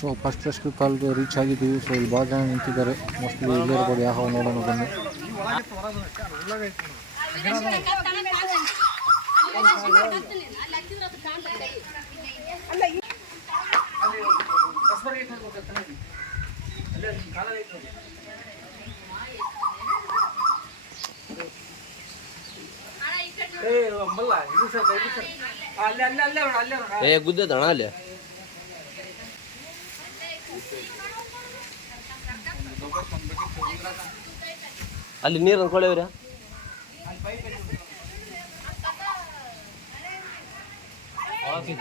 So first rescue ಕಾಲ್ಗೆ reach ಆಗಿದ್ದೀವಿ. So ಇಲ್ಲಿ ಭಾಳ ಜನ ನಿಂತಿದ್ದಾರೆ, ಮೋಸ್ಟ್ಲಿ ಇಲ್ಲೇ ಇರ್ಬೋದು. ಯಾವ ನೋಡೋಣ ಬನ್ನಿ. ಗುದ್ದದಣ ಅಲ್ಲಿ ಅಲ್ಲಿ ನೀರು ಅಂದ್ಕೊಳ್ಳೇವ್ರ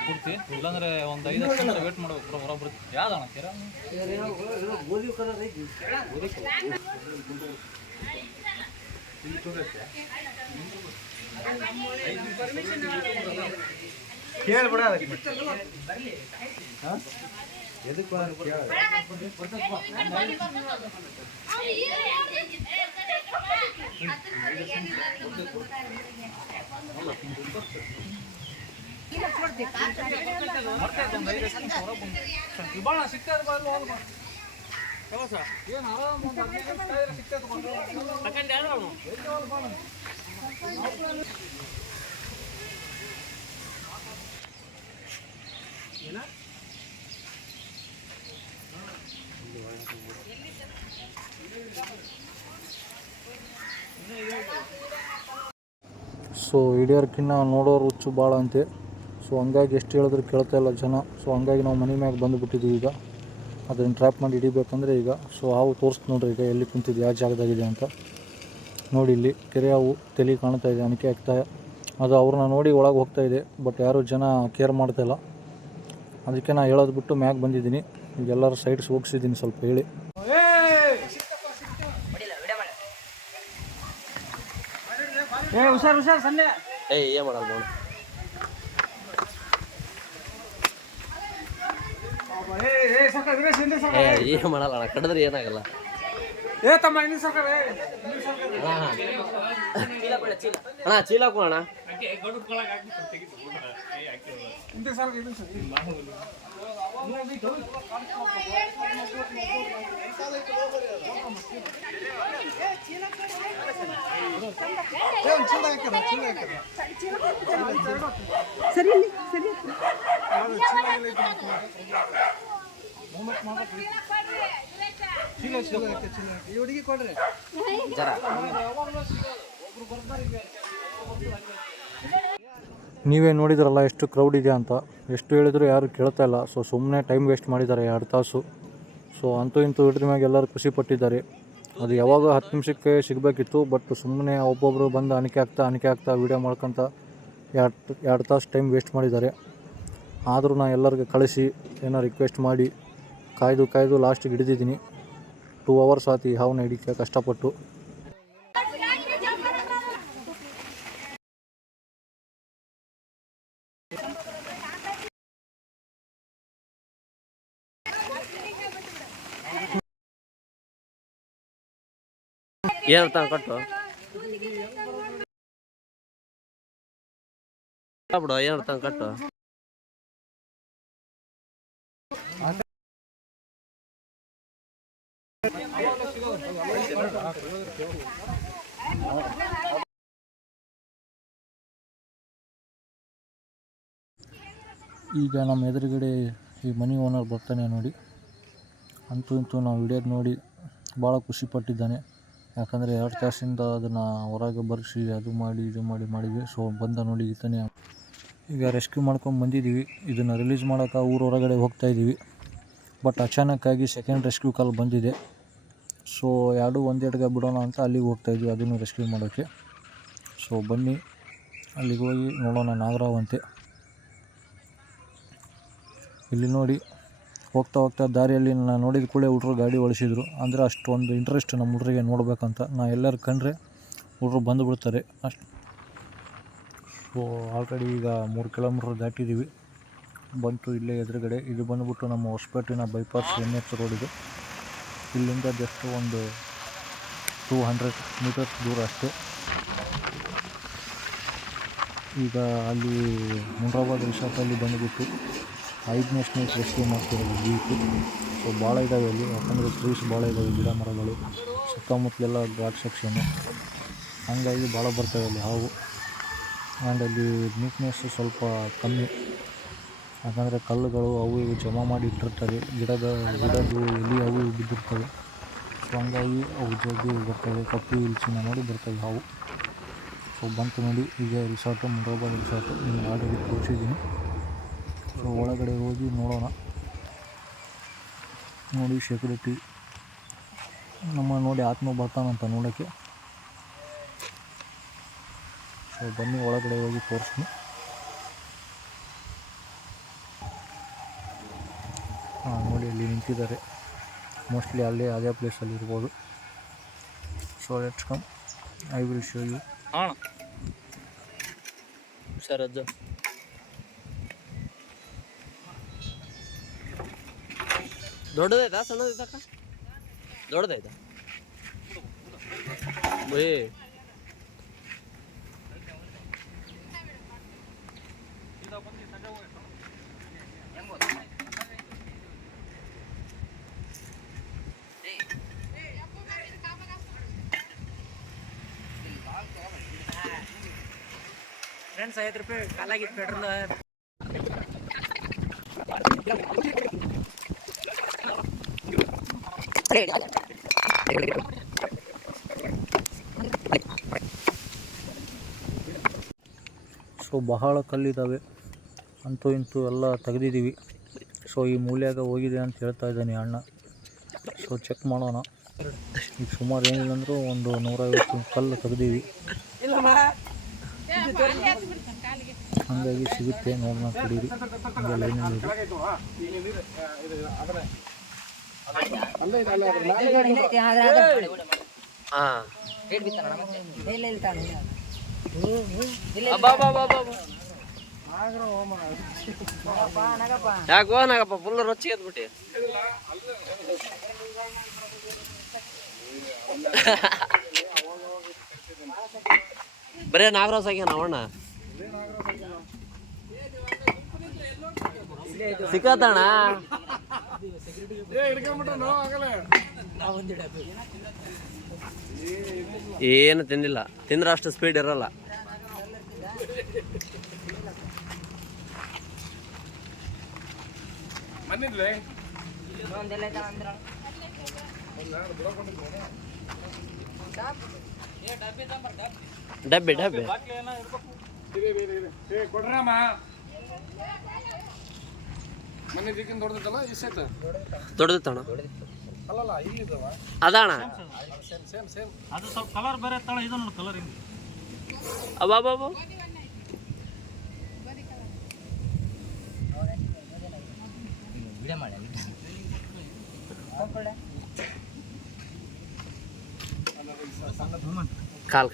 ಪೂರ್ತಿ ಇಲ್ಲಾಂದ್ರೆ ಒಂದು 5 ನಿಮಿಷ ವೇಟ್ ಮಾಡ್ಬೇಕು. ಬರೋಬ್ಬರ ಯಾವ್ದಣ ಕೇಳ್ಬಿಡ ಎದಕ್ಕೆ ಬಾಳ ಸಿಗ್ತದೆ ಏನು ಆರಾಮ ಒಂದು 15 ನಿಮಿಷ ಸಿಗ್ತದೆ. ಸೊ ಹಿಡಿಯೋರ್ಕಿನ್ನ ನೋಡೋರು ಹುಚ್ಚು ಭಾಳ ಅಂತೆ. ಸೊ ಹಂಗಾಗಿ ಎಷ್ಟು ಹೇಳಿದ್ರು ಕೇಳ್ತಾ ಇಲ್ಲ ಜನ. ಸೊ ಹಂಗಾಗಿ ನಾವು ಮನೆ ಮ್ಯಾಗೆ ಬಂದುಬಿಟ್ಟಿದ್ದೀವಿ. ಈಗ ಅದನ್ನು ಟ್ರ್ಯಾಪ್ ಮಾಡಿ ಹಿಡಿಬೇಕಂದ್ರೆ ಈಗ ಸೊ ಹಾವು ತೋರಿಸ್ತು ನೋಡ್ರಿ ಈಗ ಎಲ್ಲಿ ಕುಂತಿದ್ದು, ಯಾವ ಜಾಗದಾಗಿದೆ ಅಂತ ನೋಡಿ. ಇಲ್ಲಿ ಕೆರೆ ಹಾವು ತಲೆ ಕಾಣ್ತಾ ಇದೆ, ಅನಿಕೆ ಆಗ್ತಾ ಅದು ಅವ್ರನ್ನ ನೋಡಿ ಒಳಗೆ ಹೋಗ್ತಾ ಇದೆ. ಬಟ್ ಯಾರೂ ಜನ ಕೇರ್ ಮಾಡ್ತಾಯಿಲ್ಲ. ಅದಕ್ಕೆ ನಾನು ಹೇಳೋದು ಬಿಟ್ಟು ಮ್ಯಾಗೆ ಬಂದಿದ್ದೀನಿ. ಈಗ ಎಲ್ಲರೂ ಸೈಡ್ಸ್ ಹೋಗಿಸಿದ್ದೀನಿ ಸ್ವಲ್ಪ ಹೇಳಿ. ಹುಷಾರ್ ಹುಷಾರ್ ಸನ್ನೆ ಏನ್ ಮಾಡಲ್ಲ ಏನ್ ಮಾಡಲ್ಲ ಅಣ್ಣ, ಕಡಿದ್ರೆ ಏನಾಗಲ್ಲ. ಏ ತಮ್ಮ ಅಣ್ಣ ಚೀಲ ಹಾಕೋಣ. ನೀವೇ ನೋಡಿದ್ರಲ್ಲ ಎಷ್ಟು ಕ್ರೌಡ್ ಇದೆ ಅಂತ. ಎಷ್ಟು ಹೇಳಿದ್ರು ಯಾರು ಕೇಳ್ತಾ ಇಲ್ಲ. ಸೊ ಸುಮ್ಮನೆ ಟೈಮ್ ವೇಸ್ಟ್ ಮಾಡಿದ್ದಾರೆ 2 ತಾಸು. ಸೊ ಅಂತೂ ಇಂತೂ ಹಿಡಿದ್ರ ಮ್ಯಾಗೆ ಎಲ್ಲರೂ ಖುಷಿ ಪಟ್ಟಿದ್ದಾರೆ. ಅದು ಯಾವಾಗ 10 ನಿಮಿಷಕ್ಕೆ ಸಿಗಬೇಕಿತ್ತು. ಬಟ್ ಸುಮ್ಮನೆ ಒಬ್ಬೊಬ್ಬರು ಬಂದು ಅನಿಕೆ ಆಗ್ತಾ ವೀಡಿಯೋ ಮಾಡ್ಕೊತ 2 ತಾಸು ಟೈಮ್ ವೇಸ್ಟ್ ಮಾಡಿದ್ದಾರೆ. ಆದರೂ ನಾನು ಎಲ್ಲರಿಗೆ ಕಳಿಸಿ ಏನೋ ರಿಕ್ವೆಸ್ಟ್ ಮಾಡಿ ಕಾಯ್ದು ಲಾಸ್ಟಿಗೆ ಹಿಡಿದಿದ್ದೀನಿ. 2 ಅವರ್ಸ್ ಆಯ್ತು ಈ ಹಾವನ್ನ ಹಿಡಿಕೆ ಕಷ್ಟಪಟ್ಟು. ಏನಂತ ಕಟ್ಟು ಬಿಡು, ಏನಂತ ಕಟ್ಟು. ಈಗ ನಮ್ಮ ಎದುರುಗಡೆ ಈ ಮನಿ ಓನರ್ ಬರ್ತಾನೆ ನೋಡಿ. ಅಂತೂ ಇಂತೂ ನಾವು ವಿಡಿಯೋದು ನೋಡಿ ಭಾಳ ಖುಷಿಪಟ್ಟಿದ್ದಾನೆ. ಯಾಕಂದರೆ 2 ತಾಸಿಂದ ಅದನ್ನು ಹೊರಗೆ ಬರೆಸಿ ಅದು ಮಾಡಿ ಇದು ಮಾಡಿದ್ವಿ. ಸೊ ಬಂದ ನೋಡಿ ಈತನೇ. ಈಗ ರೆಸ್ಕ್ಯೂ ಮಾಡ್ಕೊಂಡು ಬಂದಿದ್ದೀವಿ. ಇದನ್ನು ರಿಲೀಸ್ ಮಾಡೋಕೆ ಊರ ಹೊರಗಡೆ ಹೋಗ್ತಾಯಿದ್ದೀವಿ. ಬಟ್ ಅಚಾನಕ್ಕಾಗಿ ಸೆಕೆಂಡ್ ರೆಸ್ಕ್ಯೂ ಕಾಲ್ ಬಂದಿದೆ. ಸೊ ಒಂದೆರಡ್ಗೆ ಬಿಡೋಣ ಅಂತ ಅಲ್ಲಿಗೆ ಹೋಗ್ತಾಯಿದ್ವಿ ಅದನ್ನು ರೆಸ್ಕ್ಯೂ ಮಾಡೋಕ್ಕೆ. ಸೊ ಬನ್ನಿ ಅಲ್ಲಿಗೆ ಹೋಗಿ ನೋಡೋಣ. ನಾಗರಾವ್ ಅಂತೆ. ಇಲ್ಲಿ ನೋಡಿ ಹೋಗ್ತಾ ದಾರಿಯಲ್ಲಿ ನಾನು ನೋಡಿದ ಕೂಡಲೇ ಹುಡ್ರು ಗಾಡಿ ಓಡಿಸಿದ್ರು. ಅಂದರೆ ಅಷ್ಟೊಂದು ಇಂಟ್ರೆಸ್ಟ್ ನಮ್ಮ ಹುಡ್ರಿಗೆ ನೋಡಬೇಕಂತ. ಎಲ್ಲರೂ ಕಂಡ್ರೆ ಹುಡ್ರು ಬಂದುಬಿಡ್ತಾರೆ ಅಷ್ಟು. ಸೊ ಆಲ್ರೆಡಿ ಈಗ 3 ಕಿಲೋಮೀಟ್ರ್ ದಾಟಿದ್ದೀವಿ. ಬಂತು ಇಲ್ಲೇ ಎದುರುಗಡೆ. ಇದು ಬಂದುಬಿಟ್ಟು ನಮ್ಮ ಹೊಸಪೇಟೆನ ಬೈಪಾಸ್ NH ರೋಡ್ ಇದು. ಇಲ್ಲಿಂದ ಜಸ್ಟ್ ಒಂದು 200 ಮೀಟರ್ಸ್ ದೂರ ಅಷ್ಟೇ. ಈಗ ಅಲ್ಲಿ ಮುನ್ರಾಬಾದ್ ರಿಸಾರ್ಟಲ್ಲಿ ಬಂದುಬಿಟ್ಟು 5ನೇ ಸ್ನೇಕ್ ರೆಸ್ಕ್ಯೂ ಮಾಡ್ತಿರೋದು ಜೀಪು. ಸೊ ಭಾಳ ಇದ್ದಾವೆ ಅಲ್ಲಿ, ಯಾಕಂದರೆ ಟ್ರೀಸ್ ಭಾಳ ಇದ್ದಾವೆ, ಗಿಡ ಮರಗಳು ಸುತ್ತಮುತ್ತಲೆಲ್ಲ ಘಾಟ್ ಸೆಕ್ಷನ್ನು, ಹಾಗಾಗಿ ಭಾಳ ಬರ್ತವೆ ಅಲ್ಲಿ ಹಾವು. ಆ್ಯಂಡ್ ಅಲ್ಲಿ ನೀಟ್ನೆಸ್ಸು ಸ್ವಲ್ಪ ಕಮ್ಮಿ, ಯಾಕಂದರೆ ಕಲ್ಲುಗಳು ಅವು ಇವು ಜಮಾ ಮಾಡಿ ಇಟ್ಟಿರ್ತಾರೆ, ಗಿಡದ್ದು ಎಲೆ ಅವು ಇವು ಬಿದ್ದಿರ್ತವೆ. ಸೊ ಹಂಗಾಗಿ ಅವು ಜಗ್ಗಿ ಬರ್ತವೆ, ಕಪ್ಪು ಇಲ್ಚಿನ ನೋಡಿ ಬರ್ತವೆ ಹಾವು. ಸೊ ಬಂತು ನೋಡಿ, ಈಗ ರಿಸಾರ್ಟು ಮುಂಡೋಬಾದ್ ರಿಸಾರ್ಟು ನಿಮ್ಗೆ ಆಲ್ರೆಡಿ ತೋರಿಸಿದ್ದೀನಿ. ಸೊ ಒಳಗಡೆ ಹೋಗಿ ನೋಡೋಣ. ನೋಡಿ ಸೆಕ್ಯೂರಿಟಿ ನಮ್ಮ ನೋಡಿ ಆತ್ಮ ಬರ್ತಾನಂತ ನೋಡೋಕ್ಕೆ. ಸೊ ಬನ್ನಿ ಒಳಗಡೆ ಹೋಗಿ ತೋರಿಸ್ತೀನಿ. ನೋಡಿ ಅಲ್ಲಿ ನಿಂತಿದ್ದಾರೆ, ಮೋಸ್ಟ್ಲಿ ಅಲ್ಲೇ ಅದೇ ಪ್ಲೇಸಲ್ಲಿ ಇರ್ಬೋದು. So let's come, I will show you. Sir ಅಜ್ಜ ದೊಡ್ಡದೈತಾ ಸಣ್ಣದೈತಕ್ಕ? ದೊಡ್ಡದೈತಾ? ಫ್ರೆಂಡ್ಸ್ 50 ರೂಪಾಯಿ ಕಾಲಾಗಿತ್ತು ಪೆಟ್ರೋಲ್. ಸೊ ಬಹಳ ಕಲ್ಲಿದ್ದಾವೆ, ಅಂತೂ ಇಂತೂ ಎಲ್ಲ ತೆಗೆದಿದ್ದೀವಿ. ಸೊ ಈ ಮೂಲ್ಯಾಗ ಹೋಗಿದೆ ಅಂತ ಹೇಳ್ತಾ ಇದ್ದಾನೆ ಅಣ್ಣ. ಸೊ ಚೆಕ್ ಮಾಡೋಣ. ಈಗ ಸುಮಾರು ಏನಿಲ್ಲ ಅಂದರೂ ಒಂದು 150 ಕಲ್ಲು ತೆಗೆದೀವಿ, ಹಾಗಾಗಿ ಸಿಗುತ್ತೆ. ನೋಡೋಣ, ಕುಡೀರಿ, ಹಂಗೆ ಲೈನಲ್ಲಿ ಯಾಕೋ ನಾಗಪ್ಪ ಫುಲ್ ರೊಚ್ಚಿಗೆ ಎದ್ಬಿಟ್ಟು ಬರೇ ನಾಗರಾಜ್ ಆಗ್ಯಾನ ಅವಣ್ಣ. ಸಿಕ್ಕತ್ತಣ್ಣ, ಏನು ತಿಂದಿಲ್ಲ, ತಿಂದ್ರೆ ಅಷ್ಟು ಸ್ಪೀಡ್ ಇರಲ್ಲ. ಡಬ್ಬೆ ಡಬ್ಬೆ ದೊಡ್ಡದಣ್ಣ, ಅದಣ್ಣ ಅದು ಸ್ವಲ್ಪ ಕಲರ್ ಬೇರೆ ತಳ, ಇದು ನೋಡಿ ಕಲರ್ ಹಿಂಗೆ. ಅಬ್ಬಾಬಾಬು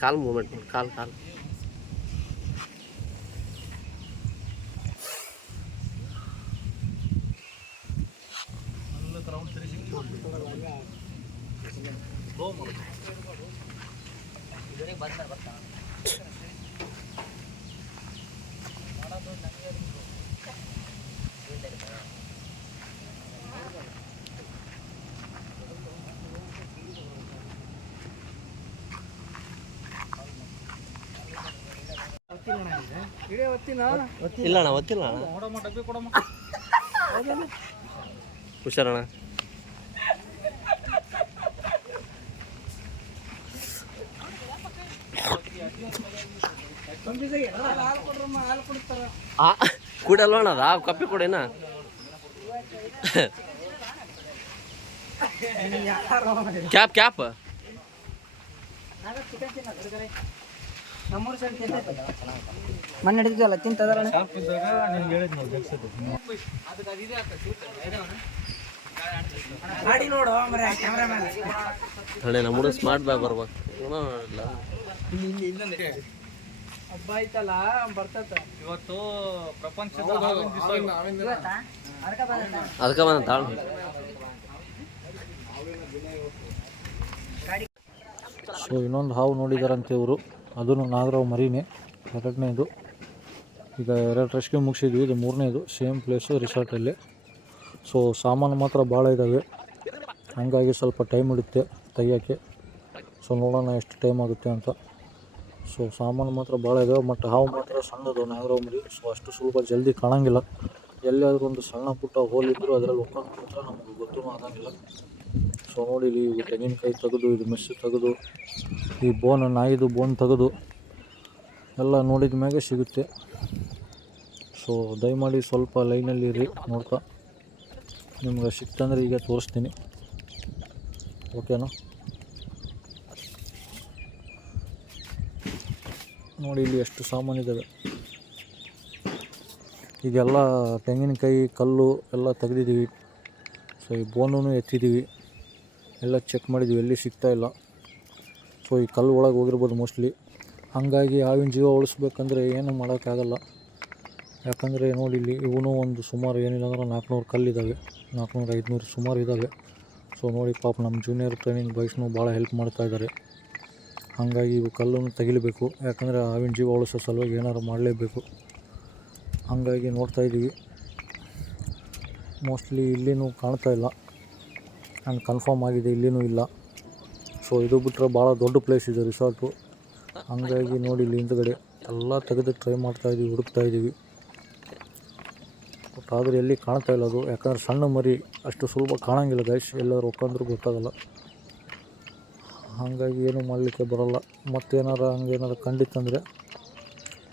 ಕಾಲ್ ಮೂಮೆಂಟ್, ಕಾಲ್ ಇಲ್ಲ ಅಣ್ಣ, ಗೊತ್ತಿಲ್ಲ ಅಣ್ಣ. ಡಬ್ಬಿ ಕೊಡಮ್ಮ. ಹುಷಾರಣ್ಣ. ಕೂಡಲ್ವಣ ಅದ ಕಪ್ಪಿ ಕೊಡೇನ. ಕ್ಯಾಪ್ ಮಣ್ಣು ಹಿಡಿದಿದ್ದಲ್ಲ ತಿಂತದಲ್ಲ. ಹಳೆ ನಮ್ಮ ಸ್ಮಾರ್ಟ್ ಬ್ಯಾಗ್ ಬರ್ಬೇಕು. ಹಬ್ಬ ಐತಲ್ಲ ಬರ್ತದ ಇವತ್ತು ಪ್ರಪಂಚದ ಅದಕ್ಕೆ ಬಂದ ತಾಳು. ಸೊ ಇನ್ನೊಂದು ಹಾವು ನೋಡಿದಾರಂತೆ ಇವರು, ಅದನ್ನು ನಾಗರಾವ್ ಮರಿನೇ, ಎರಡನೇದು. ಈಗ 2 ರೆಸ್ಕ್ಯೂ ಮುಗಿಸಿದ್ವಿ, ಇದು 3ನೇದು ಸೇಮ್ ಪ್ಲೇಸು ರಿಸಾರ್ಟಲ್ಲಿ. ಸೊ ಸಾಮಾನು ಮಾತ್ರ ಭಾಳ ಇದ್ದಾವೆ, ಹಾಗಾಗಿ ಸ್ವಲ್ಪ ಟೈಮ್ ಹಿಡಿಯುತ್ತೆ ತೆಗಿಯೋಕ್ಕೆ. ಸೊ ನೋಡೋಣ ಎಷ್ಟು ಟೈಮ್ ಆಗುತ್ತೆ ಅಂತ. ಸೊ ಸಾಮಾನು ಮಾತ್ರ ಭಾಳ ಇದ್ದಾವೆ, ಬಟ್ ಹಾವು ಮಾತ್ರ ಸಣ್ಣದು ನಾಗರಾವ್ ಮರಿ. ಸೊ ಅಷ್ಟು ಸುಲಭ ಜಲ್ದಿ ಕಾಣೋಂಗಿಲ್ಲ. ಎಲ್ಲಿಯಾದರೂ ಒಂದು ಸಣ್ಣ ಪುಟ್ಟ ಹೋಲ್ ಇದ್ದರೂ ಅದರಲ್ಲಿ ಒಕ್ಕೊಂಡು ಮಾತ್ರ ನಮಗೆ ಗೊತ್ತೂ ಆಗೋಂಗಿಲ್ಲ. ಸೊ ನೋಡಿ ಇಲ್ಲಿ ತೆಂಗಿನಕಾಯಿ ತೆಗೆದು, ಇದು ಮೆಸ್ಸು ತೆಗೆದು, ಈ ನಾಯಿದು ಬೋನ್ ತೆಗೆದು ಎಲ್ಲ ನೋಡಿದ ಮ್ಯಾಗೆ ಸಿಗುತ್ತೆ. ಸೊ ದಯಮಾಡಿ ಸ್ವಲ್ಪ ಲೈನಲ್ಲಿ ಇರಿ ನೋಡ್ತಾ. ನಿಮ್ಗೆ ಸಿಕ್ತಂದ್ರೆ ಈಗ ತೋರಿಸ್ತೀನಿ, ಓಕೆನಾ? ನೋಡಿ ಇಲ್ಲಿ ಎಷ್ಟು ಸಾಮಾನಿದ್ದಾವೆ. ಈಗೆಲ್ಲ ತೆಂಗಿನಕಾಯಿ ಕಲ್ಲು ಎಲ್ಲ ತೆಗೆದಿದ್ದೀವಿ. ಸೊ ಈ ಬೋನೂ ಎತ್ತಿದ್ದೀವಿ, ಎಲ್ಲ ಚೆಕ್ ಮಾಡಿದ್ವಿ, ಎಲ್ಲಿ ಸಿಗ್ತಾಯಿಲ್ಲ. ಸೊ ಈ ಕಲ್ಲು ಒಳಗೆ ಹೋಗಿರ್ಬೋದು ಮೋಸ್ಟ್ಲಿ. ಹಾಗಾಗಿ ಹಾವಿನ ಜೀವ ಉಳಿಸ್ಬೇಕಂದ್ರೆ ಏನೂ ಮಾಡೋಕ್ಕಾಗಲ್ಲ. ಯಾಕಂದರೆ ನೋಡಿ ಇಲ್ಲಿ ಇವನು ಒಂದು ಸುಮಾರು ಏನಿಲ್ಲ ಅಂದ್ರೆ 400 ಕಲ್ಲಿದ್ದಾವೆ, 400-500 ಸುಮಾರು ಇದ್ದಾವೆ. ಸೊ ನೋಡಿ ಪಾಪ ನಮ್ಮ ಜೂನಿಯರ್ ಟ್ರೈನಿಂಗ್ ಬಾಯ್ಸ್ನೂ ಭಾಳ ಹೆಲ್ಪ್ ಮಾಡ್ತಾಯಿದ್ದಾರೆ. ಹಾಗಾಗಿ ಇವು ಕಲ್ಲನ್ನು ತೆಗಿಲೇಬೇಕು, ಯಾಕಂದರೆ ಹಾವಿನ ಜೀವ ಉಳಿಸೋ ಸಲುವಾಗಿ ಏನಾರು ಮಾಡಲೇಬೇಕು. ಹಾಗಾಗಿ ನೋಡ್ತಾಯಿದ್ದೀವಿ. ಮೋಸ್ಟ್ಲಿ ಇಲ್ಲಿನೂ ಕಾಣ್ತಾಯಿಲ್ಲ, ನಾನು ಕನ್ಫರ್ಮ್ ಆಗಿದೆ ಇಲ್ಲಿನೂ ಇಲ್ಲ. ಸೊ ಇದು ಬಿಟ್ಟರೆ ಭಾಳ ದೊಡ್ಡ ಪ್ಲೇಸ್ ಇದೆ ರಿಸಾರ್ಟು. ಹಾಗಾಗಿ ನೋಡಿ ಇಲ್ಲಿ ಹಿಂದುಗಡೆ ಎಲ್ಲ ತೆಗೆದು ಟ್ರೈ ಮಾಡ್ತಾಯಿದ್ದೀವಿ, ಹುಡುಕ್ತಾಯಿದ್ದೀವಿ. ಬಟ್ ಆದರೆ ಎಲ್ಲಿ ಕಾಣ್ತಾಯಿಲ್ಲ ಅದು, ಯಾಕಂದರೆ ಸಣ್ಣ ಮರಿ ಅಷ್ಟು ಸುಲಭ ಕಾಣೋಂಗಿಲ್ಲ ಗೈಸ್, ಎಲ್ಲರೂ ಒಕ್ಕಂದ್ರೂ ಗೊತ್ತಾಗಲ್ಲ. ಹಾಗಾಗಿ ಏನೂ ಮಾಡಲಿಕ್ಕೆ ಬರೋಲ್ಲ. ಮತ್ತೇನಾರು ಹಂಗೇನಾರು ಕಂಡಿತ್ತಂದರೆ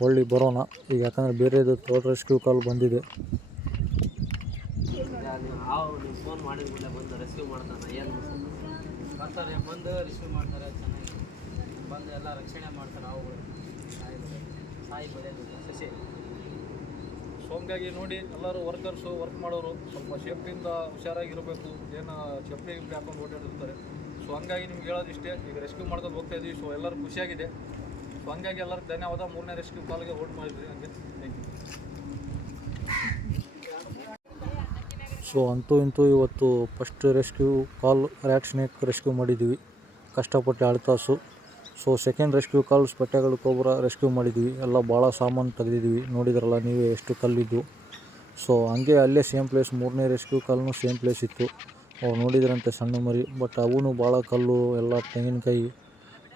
ಒಳ್ಳೆ ಬರೋಣ ಈಗ, ಯಾಕಂದರೆ ಬೇರೆದು 3rd ರೆಸ್ಕ್ಯೂ ಕಾಲ್ ಬಂದಿದೆ. ಫೋನ್ ಮಾಡಿದ್ಬಿಟ್ಟೆ ಬಂದು ರೆಸ್ಕ್ಯೂ ಮಾಡ್ತಾನೆ, ಏನು ಬರ್ತಾರೆ, ಬಂದು ರಿಸೀವ್ ಮಾಡ್ತಾರೆ, ಚೆನ್ನಾಗಿ ಬಂದು ಎಲ್ಲ ರಕ್ಷಣೆ ಮಾಡ್ತಾರೆ ಅವುಗಳು ಸಾಯಿ ಬರೆಯೋದು ಸಸಿ. ಸೊ ಹಂಗಾಗಿ ನೋಡಿ ಎಲ್ಲರೂ ವರ್ಕ್ ಮಾಡೋರು ಸ್ವಲ್ಪ ಸೇಫ್ಟಿಯಿಂದ ಹುಷಾರಾಗಿರಬೇಕು. ಏನು ಚಪ್ಪಲಿ ಗಿಪ್ಪಲಿ ಹಾಕೊಂಡು ಓಡಾಡಿರ್ತಾರೆ. ಸೊ ಹಂಗಾಗಿ ನಿಮ್ಗೆ ಹೇಳೋದಿಷ್ಟೇ, ಈಗ ರೆಸ್ಕ್ಯೂ ಮಾಡ್ಕೊಂಡು ಹೋಗ್ತಾ ಇದ್ದೀವಿ. ಸೊ ಎಲ್ಲರೂ ಖುಷಿಯಾಗಿದೆ. ಸೊ ಹಂಗಾಗಿ ಎಲ್ಲರಿಗೂ ಧನ್ಯವಾದ. 3ನೇ ರೆಸ್ಕ್ಯೂ ಕಾಲ್ಗೆ ವೋಟ್ ಮಾಡಿದ್ರಿ ಹಂಗೆ. Thank you. ಸೊ ಅಂತೂ ಇಂತೂ ಇವತ್ತು ಫಸ್ಟ್ ರೆಸ್ಕ್ಯೂ ಕಾಲ್ ರ್ಯಾಟ್ ಸ್ನೇಕ್ ರೆಸ್ಕ್ಯೂ ಮಾಡಿದ್ದೀವಿ, ಕಷ್ಟಪಟ್ಟು 2 ತಾಸು. ಸೊ ಸೆಕೆಂಡ್ ರೆಸ್ಕ್ಯೂ ಕಾಲ್ ಸ್ಪೆಟ್ಟೆಗಳು ಕೊಬ್ರಾ ರೆಸ್ಕ್ಯೂ ಮಾಡಿದ್ವಿ, ಎಲ್ಲ ಭಾಳ ಸಾಮಾನು ತೆಗೆದಿದ್ದೀವಿ. ನೋಡಿದ್ರಲ್ಲ ನೀವೇ ಎಷ್ಟು ಕಲ್ಲಿದ್ದು. ಸೊ ಹಂಗೆ ಅಲ್ಲೇ ಸೇಮ್ ಪ್ಲೇಸ್ 3ನೇ ರೆಸ್ಕ್ಯೂ ಕಾಲ್ನೂ ಸೇಮ್ ಪ್ಲೇಸ್ ಇತ್ತು. ಅವ್ರು ನೋಡಿದ್ರಂತೆ ಸಣ್ಣ ಮರಿ, ಬಟ್ ಅವೂ ಭಾಳ ಕಲ್ಲು ಎಲ್ಲ ತೆಂಗಿನಕಾಯಿ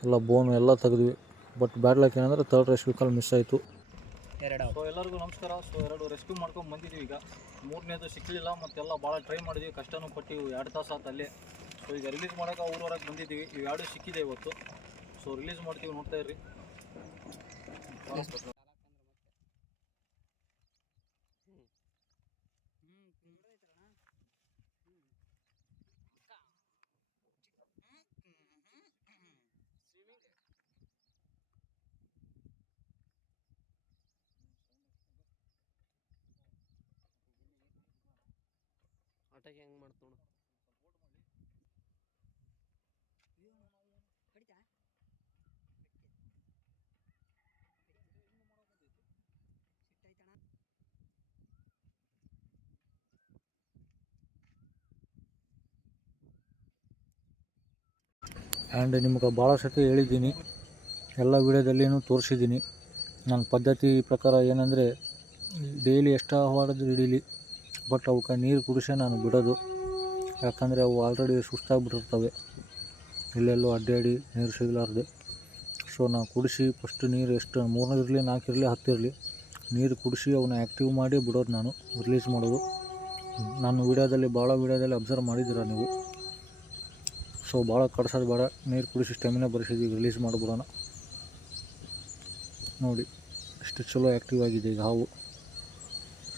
ಎಲ್ಲ ಬೋನು ಎಲ್ಲ ತೆಗೆದ್ವಿ. ಬಟ್ ಬ್ಯಾಡ್ ಲಕ್ ಏನಂದರೆ 3rd ರೆಸ್ಕ್ಯೂ ಕಾಲ್ ಮಿಸ್ ಆಯಿತು. ಸೊ ಎಲ್ಲರಿಗೂ ನಮಸ್ಕಾರ. ಸೊ 2 ರೆಸ್ಕ್ಯೂ ಮಾಡ್ಕೊಂಡು ಬಂದಿದ್ದೀವಿ. ಈಗ 3ನೇದು ಸಿಕ್ಕಲಿಲ್ಲ, ಮತ್ತೆಲ್ಲ ಭಾಳ ಟ್ರೈ ಮಾಡಿದ್ವಿ, ಕಷ್ಟನೂ ಪಟ್ಟಿವಿ, 2 ತಾಸು ಆತು ಅಲ್ಲೇ. ಸೊ ಈಗ ರಿಲೀಸ್ ಮಾಡೋಕೆ ಊರವರೆಗೆ ಬಂದಿದ್ದೀವಿ. ಇವು 2 ಸಿಕ್ಕಿದೆ ಇವತ್ತು. ಸೊ ರಿಲೀಸ್ ಮಾಡ್ತೀವಿ, ನೋಡ್ತಾ ಇರ್ರಿ. ಆಟಕ್ಕೆ ಹೆಂಗೆ ಮಾಡ್ತು ನೋಡು. ಆ್ಯಂಡ್ ನಿಮ್ಗೆ ಭಾಳ ಸತಿ ಹೇಳಿದ್ದೀನಿ, ಎಲ್ಲ ವೀಡಿಯೋದಲ್ಲಿನೂ ತೋರಿಸಿದ್ದೀನಿ. ನನ್ನ ಪದ್ಧತಿ ಪ್ರಕಾರ ಏನಂದರೆ ಡೈಲಿ ಎಷ್ಟು ಹೊಡೆದು ಹಿಡೀಲಿ, ಬಟ್ ಅವಕ್ಕೆ ನೀರು ಕುಡಿಸೇ ನಾನು ಬಿಡೋದು. ಯಾಕಂದರೆ ಅವು ಆಲ್ರೆಡಿ ಸುಸ್ತಾಗಿಬಿಟ್ಟಿರ್ತವೆ ಇಲ್ಲೆಲ್ಲೋ ಅಡ್ಡಾಡಿ ನೀರು ಸಿಗಲಾರ್ದೆ. ಸೊ ನಾವು ಕುಡಿಸಿ ಫಸ್ಟ್ ನೀರು ಎಷ್ಟು 3 ಇರಲಿ 4 ಇರಲಿ 10 ಇರಲಿ ನೀರು ಕುಡಿಸಿ ಅವನ್ನ ಆ್ಯಕ್ಟಿವ್ ಮಾಡಿ ಬಿಡೋದು, ನಾನು ರಿಲೀಸ್ ಮಾಡೋದು. ನಾನು ಭಾಳ ವೀಡಿಯೋದಲ್ಲಿ ಅಬ್ಸರ್ವ್ ಮಾಡಿದ್ದೀರ ನೀವು. ಸೊ ಭಾಳ ಕಡ್ಸೋದು ಬೇಡ, ನೀರು ಕುಡಿಸಿ ಸ್ಟೆಮಿನಾ ಬರೆಸಿದ್ದೀವಿ, ರಿಲೀಸ್ ಮಾಡಿಬಿಡೋಣ. ನೋಡಿ ಎಷ್ಟು ಚಲೋ ಆ್ಯಕ್ಟಿವ್ ಆಗಿದೆ ಈಗ ಹಾವು.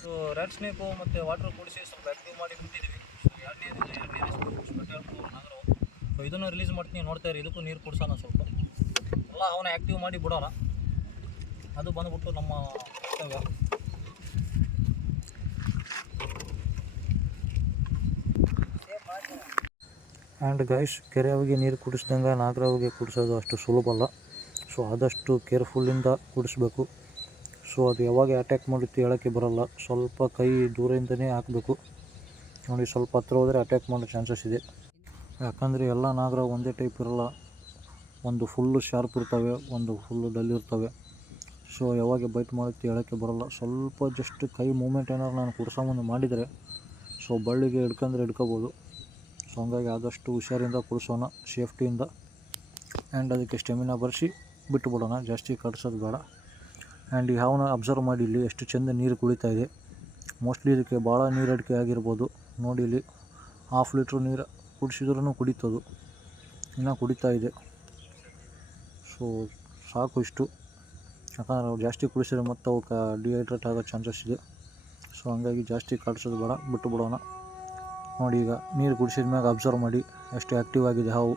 ಸೊ ರ್ಯಾಟ್ ಸ್ನೇಕು ಮತ್ತು ವಾಟರ್ ಕುಡಿಸಿ ಸ್ವಲ್ಪ ಆ್ಯಕ್ಟಿವ್ ಮಾಡಿ ಬಿಟ್ಟಿದ್ದೀವಿ. ಸೊ ಇದನ್ನು ರಿಲೀಸ್ ಮಾಡ್ತೀನಿ, ನೋಡ್ತಾ ಇರಿ. ಇದಕ್ಕೂ ನೀರು ಕುಡಿಸೋಣ ಸ್ವಲ್ಪ, ಎಲ್ಲ ಅವನ್ನ ಆ್ಯಕ್ಟಿವ್ ಮಾಡಿ ಬಿಡೋಣ. ಅದು ಬಂದುಬಿಟ್ಟು ನಮ್ಮ ಕರ್ತವ್ಯ. ಆ್ಯಂಡ್ ಗೈಸ್, ಕೆರೆಯಾವಿಗೆ ನೀರು ಕುಡಿಸ್ದಂಗೆ ನಾಗರಾವಿಗೆ ಕುಡಿಸೋದು ಅಷ್ಟು ಸುಲಭ ಅಲ್ಲ. ಸೊ ಆದಷ್ಟು ಕೇರ್ಫುಲ್ಲಿಂದ ಕುಡಿಸ್ಬೇಕು. ಸೊ ಅದು ಯಾವಾಗ ಅಟ್ಯಾಕ್ ಮಾಡುತ್ತೆ ಹೇಳೋಕ್ಕೆ ಬರೋಲ್ಲ, ಸ್ವಲ್ಪ ಕೈ ದೂರದಿಂದನೇ ಹಾಕಬೇಕು. ನೋಡಿ ಸ್ವಲ್ಪ ಹತ್ರ ಹೋದರೆ ಅಟ್ಯಾಕ್ ಮಾಡೋ ಚಾನ್ಸಸ್ ಇದೆ. ಯಾಕಂದರೆ ಎಲ್ಲ ನಾಗರಾವು ಒಂದೇ ಟೈಪ್ ಇರೋಲ್ಲ, ಒಂದು ಫುಲ್ಲು ಶಾರ್ಪ್ ಇರ್ತವೆ, ಒಂದು ಫುಲ್ಲು ಡಲ್ ಇರ್ತವೆ. ಸೊ ಯಾವಾಗ ಬೈಟ್ ಮಾಡುತ್ತೆ ಹೇಳೋಕ್ಕೆ ಬರೋಲ್ಲ. ಸ್ವಲ್ಪ ಜಸ್ಟ್ ಕೈ ಮೂಮೆಂಟ್ ಏನಾದ್ರು ನಾನು ಕುಡ್ಸೋಮುಂದೆ ಮಾಡಿದರೆ ಸೊ ಬಳ್ಳಿಗೆ ಹಿಡ್ಕೊಂಡ್ರೆ ಹಿಡ್ಕೋಬೋದು. ಸೊ ಹಂಗಾಗಿ ಆದಷ್ಟು ಹುಷಾರಿಂದ ಕುಡಿಸೋಣ, ಸೇಫ್ಟಿಯಿಂದ. ಆ್ಯಂಡ್ ಅದಕ್ಕೆ ಸ್ಟೆಮಿನಾ ಬರೆಸಿ ಬಿಟ್ಟುಬಿಡೋಣ, ಜಾಸ್ತಿ ಕಟ್ಸೋದು ಬೇಡ. ಆ್ಯಂಡ್ ಈ ಹಾವನ್ನ ಅಬ್ಸರ್ವ್ ಮಾಡಿ ಇಲ್ಲಿ ಎಷ್ಟು ಚೆಂದ ನೀರು ಕುಡಿತಾ ಇದೆ. ಮೋಸ್ಟ್ಲಿ ಇದಕ್ಕೆ ಭಾಳ ನೀರು ಅಡಿಕೆ ಆಗಿರ್ಬೋದು. ನೋಡಿ ಇಲ್ಲಿ 1/2 ಲೀಟ್ರ್ ನೀರು ಕುಡಿಸಿದ್ರೂ ಕುಡಿತದು, ಇನ್ನೂ ಕುಡಿತಾ ಇದೆ. ಸೊ ಸಾಕು ಇಷ್ಟು, ಯಾಕಂದ್ರೆ ನಾವು ಜಾಸ್ತಿ ಕುಡಿಸಿದ್ರೆ ಮತ್ತು ಅವಕ್ಕೆ ಡಿಹೈಡ್ರೇಟ್ ಆಗೋ ಚಾನ್ಸಸ್ ಇದೆ. ಸೊ ಹಂಗಾಗಿ ಜಾಸ್ತಿ ಕಾಡಿಸೋದು ಬೇಡ, ಬಿಟ್ಟು ಬಿಡೋಣ. ನೋಡಿ ಈಗ ನೀರು ಕುಡಿಸಿದ ಮ್ಯಾಗ ಅಬ್ಸರ್ವ್ ಮಾಡಿ ಎಷ್ಟು ಆ್ಯಕ್ಟಿವ್ ಆಗಿದೆ ಹಾವು.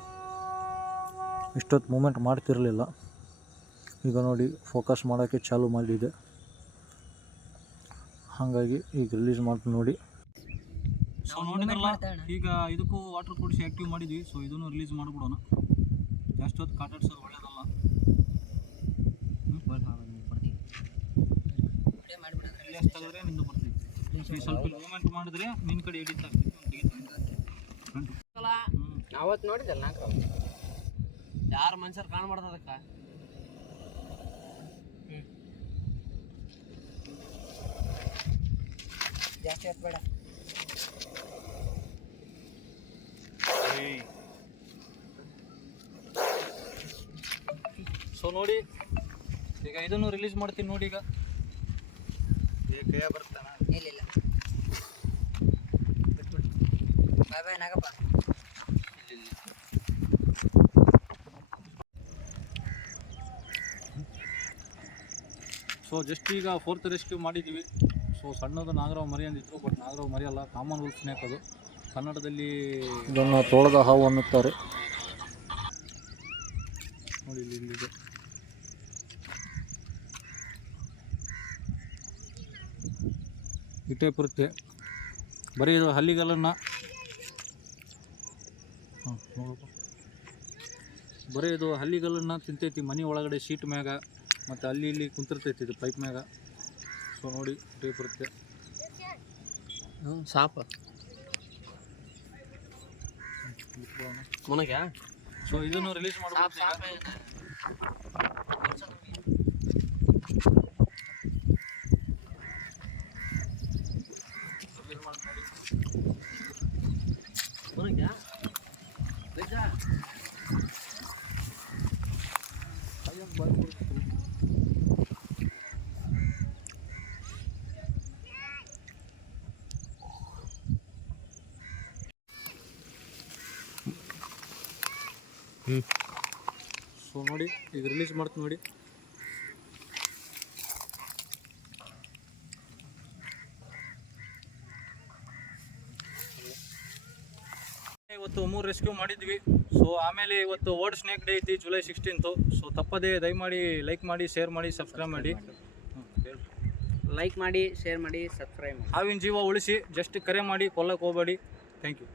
ಇಷ್ಟೊತ್ತು ಮೂಮೆಂಟ್ ಮಾಡ್ತಿರಲಿಲ್ಲ, ಈಗ ನೋಡಿ ಫೋಕಸ್ ಮಾಡೋಕ್ಕೆ ಚಾಲೂ ಮಾಡಿದೆ. ಹಾಗಾಗಿ ಈಗ ರಿಲೀಸ್ ಮಾಡ್ತೀನಿ ನೋಡಿ. ಸೊ ನೋಡಿದ್ರಲ್ಲ, ಈಗ ಇದಕ್ಕೂ ವಾಟರ್ ಕುಡಿಸಿ ಆ್ಯಕ್ಟಿವ್ ಮಾಡಿದ್ವಿ. ಸೊ ಇದನ್ನು ರಿಲೀಸ್ ಮಾಡಿಬಿಡೋಣ, ಜಾಸ್ತಿ ಹೊತ್ತು ಕಾಟಾಡ್ಸೋದು ಒಳ್ಳೆಯದಲ್ಲ. ಎಷ್ಟು ತೆಗೆದ್ರೆ ನಿಂದು ಬರ್ತೀವಿ. ನೀವು ಸ್ವಲ್ಪ ಮೂಮೆಂಟ್ ಮಾಡಿದ್ರೆ ನಿನ್ನ ಕಡೆ ಹಿಡಿತಾ ಅವತ್ತು ನೋಡಿದಲ್ಲ ನಾಲ್ಕು ಯಾರು ಮನುಷ್ಯರು ಕಾಣ್ಬಾರ್ದು ಅದಕ್ಕೆ. ಜಾಸ್ತಿ ಹೊತ್ತು ಬೇಡ. ಸೊ ನೋಡಿ ಈಗ ಇದನ್ನು ರಿಲೀಸ್ ಮಾಡ್ತೀನಿ ನೋಡಿ. ಈಗ ಕೈಯ ಬರ್ತಾನ ಇಲ್ಲ ಬಾಯ್ ಬಾಯ್ ನಾಗಪ್ಪ. ಸೊ ಜಸ್ಟ್ ಈಗ 4th ರೆಸ್ಕ್ಯೂ ಮಾಡಿದ್ದೀವಿ. ಸೊ ಸಣ್ಣದು ನಾಗರಾವ್ ಮರಿ ಅಂದಿತ್ತು, ಬಟ್ ನಾಗರಾವ್ ಮರಿ ಅಲ್ಲ, ಕಾಮನ್ ವುಲ್ಫ್ ಸ್ನೇಕ್ ಅದು. ಕನ್ನಡದಲ್ಲಿ ಇದನ್ನು ತೋಳದ ಹಾವು ಅನ್ನುತ್ತಾರೆ. ನೋಡಿ ಇಲ್ಲಿದೆ. ಈ ಟೈಪ್ ಇರುತ್ತೆ. ಬರೀ ಇದು ಹಲ್ಲಿಗಲ್ಲನ್ನು ನೋಡಪ್ಪ, ಬರೀ ಇದು ಹಲ್ಲಿಗಲ್ಲನ್ನು ತಿಂತೈತಿ ಮನೆ ಒಳಗಡೆ ಶೀಟ್ ಮ್ಯಾಗ, ಮತ್ತು ಅಲ್ಲಿ ಇಲ್ಲಿ ಕುಂತಿರ್ತೈತಿ ಇದು ಪೈಪ್ ಮ್ಯಾಗ. ಸೊ ನೋಡಿ ಟೈಪ್ ಇರುತ್ತೆ. ಸಾಪ ಮುನಗ್ಯಾ. ಸೊ ಇದನ್ನು ರಿಲೀಸ್ ಮಾಡ್ಬೋದು. ಮುನಗ್ಯಾ ಸೊ ನೋಡಿ ಈಗ ರಿಲೀಸ್ ಮಾಡ್ತೀನಿ ನೋಡಿ. ಇವತ್ತು 3 ರೆಸ್ಕ್ಯೂ ಮಾಡಿದ್ವಿ. ಸೊ ಆಮೇಲೆ ಇವತ್ತು ವರ್ಲ್ಡ್ ಸ್ನೇಕ್ ಡೇ ಐತಿ, ಜುಲೈ 16th. ಸೊ ತಪ್ಪದೇ ದಯಮಾಡಿ ಲೈಕ್ ಮಾಡಿ, ಶೇರ್ ಮಾಡಿ, ಸಬ್ಸ್ಕ್ರೈಬ್ ಮಾಡಿ. ಲೈಕ್ ಮಾಡಿ, ಶೇರ್ ಮಾಡಿ, ಸಬ್ಸ್ಕ್ರೈಬ್ ಮಾಡಿ. ಹಾವಿನ ಜೀವ ಉಳಿಸಿ, ಜಸ್ಟ್ ಕರೆ ಮಾಡಿ ಕೊಲ್ಲಕ್ಕೆ ಹೋಗಬೇಡಿ. Thank you.